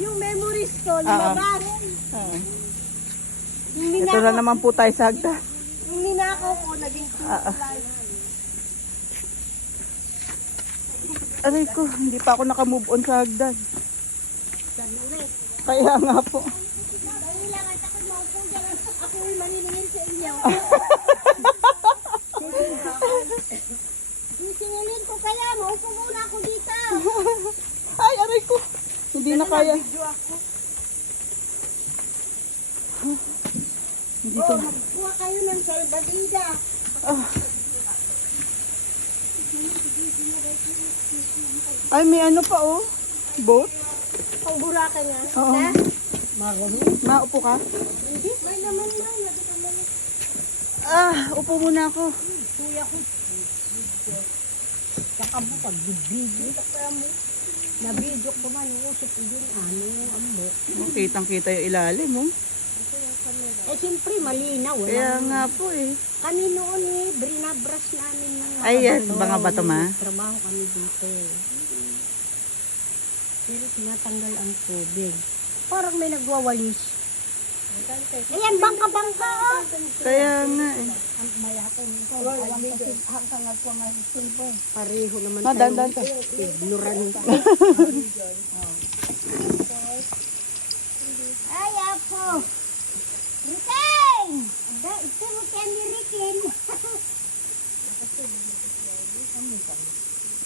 Yung memories ko, lumabas. Ito na naman po tayo sa hagdan. Yung ninakaw ko, naging Aray ko, hindi pa ako nakamove on sa hagdan. Kaya nga po. Dali lang at ako maupo dyan. Ako yung maniningil sa inyo. Sisingilin ko kaya, maupo muna ako dito. Ay, aray ko. Hindi na kaya. Hindi ko. Magkuha kayo ng salbadida. Ay, may ano pa oh. Boat? Ang burakan nga. Oo. Na? Maupo ka? Hindi. May naman na. Upo muna ako. Kuya ko. Saka mo pag-video. Na-video ko man yung usap din. Ano yung ambok. Kitang-kita yung ilalim oh. Eh, siyempre, malinaw. Kaya nga po eh. Kami noon brinabrush namin ng mga Ayan, bato. mga bato ma. Trabaho kami dito. Pero tinatanggal ang tubig. Parang may nagwawalis. Ayan, bangka-bangka. Kaya nga eh. Pareho naman Dandan ka. ignorant. Ay, apo. Riken! Ada, ito mo kaya ni Riken.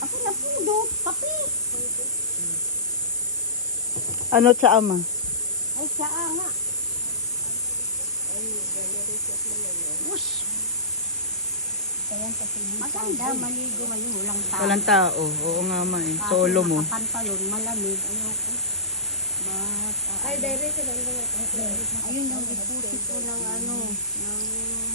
Ako na po, kape. Ano siya ama? Ay, saa nga. Ush. Maganda, maligo ngayon, walang tao. Walang tao. Oo nga ma eh. Solo mo. Pantalon, malamig. Ayoko. Ay, direct lang. Ayun yung deposit ko na